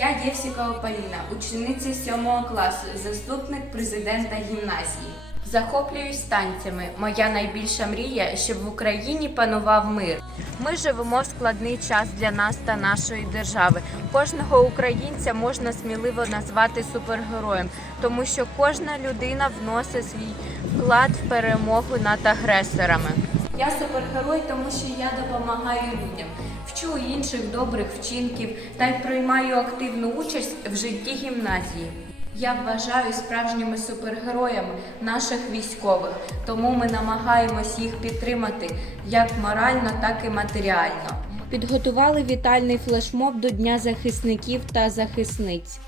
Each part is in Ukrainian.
Я Євсікова Поліна, учениця 7 класу, заступник президента гімназії. Захоплююсь танцями. Моя найбільша мрія, щоб в Україні панував мир. Ми живемо в складний час для нас та нашої держави. Кожного українця можна сміливо назвати супергероєм, тому що кожна людина вносить свій вклад в перемогу над агресорами. Я супергерой, тому що я допомагаю людям, вчу інших добрих вчинків та й приймаю активну участь в житті гімназії. Я вважаю справжніми супергероями наших військових, тому ми намагаємось їх підтримати як морально, так і матеріально. Підготували вітальний флешмоб до Дня захисників та захисниць.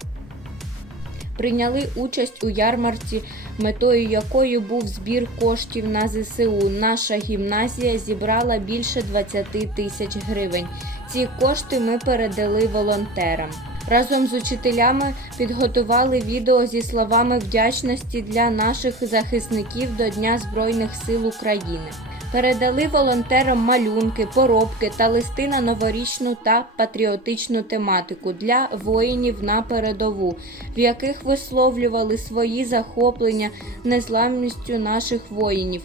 Прийняли участь у ярмарці, метою якої був збір коштів на ЗСУ. Наша гімназія зібрала більше 20 тисяч гривень. Ці кошти ми передали волонтерам. Разом з учителями підготували відео зі словами вдячності для наших захисників до Дня Збройних сил України. Передали волонтерам малюнки, поробки та листи на новорічну та патріотичну тематику для воїнів на передову, в яких висловлювали свої захоплення незламністю наших воїнів.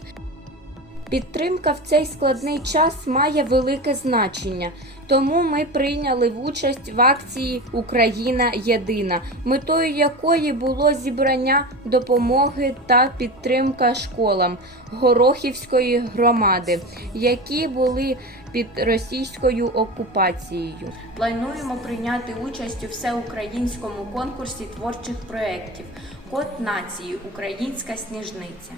Підтримка в цей складний час має велике значення, тому ми прийняли участь в акції Україна єдина, метою якої було зібрання допомоги та підтримка школам Горохівської громади, які були під російською окупацією. Плануємо прийняти участь у всеукраїнському конкурсі творчих проєктів Код нації Українська сніжниця.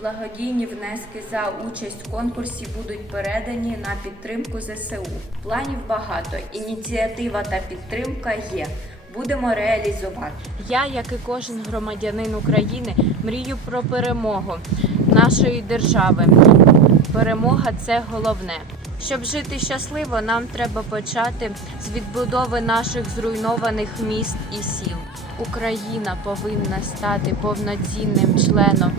Благодійні внески за участь в конкурсі будуть передані на підтримку ЗСУ. Планів багато, ініціатива та підтримка є. Будемо реалізувати. Я, як і кожен громадянин України, мрію про перемогу нашої держави. Перемога це головне. Щоб жити щасливо, нам треба почати з відбудови наших зруйнованих міст і сіл. Україна повинна стати повноцінним членом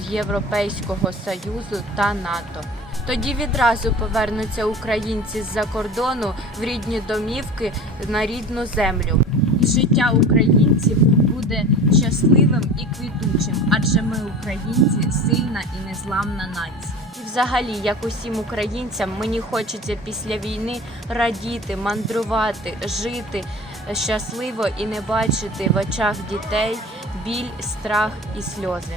Європейського Союзу та НАТО. Тоді відразу повернуться українці з-за кордону в рідні домівки на рідну землю. Життя українців буде щасливим і квітучим, адже ми, українці, сильна і незламна нація. І взагалі, як усім українцям, мені хочеться після війни радіти, мандрувати, жити щасливо і не бачити в очах дітей біль, страх і сльози.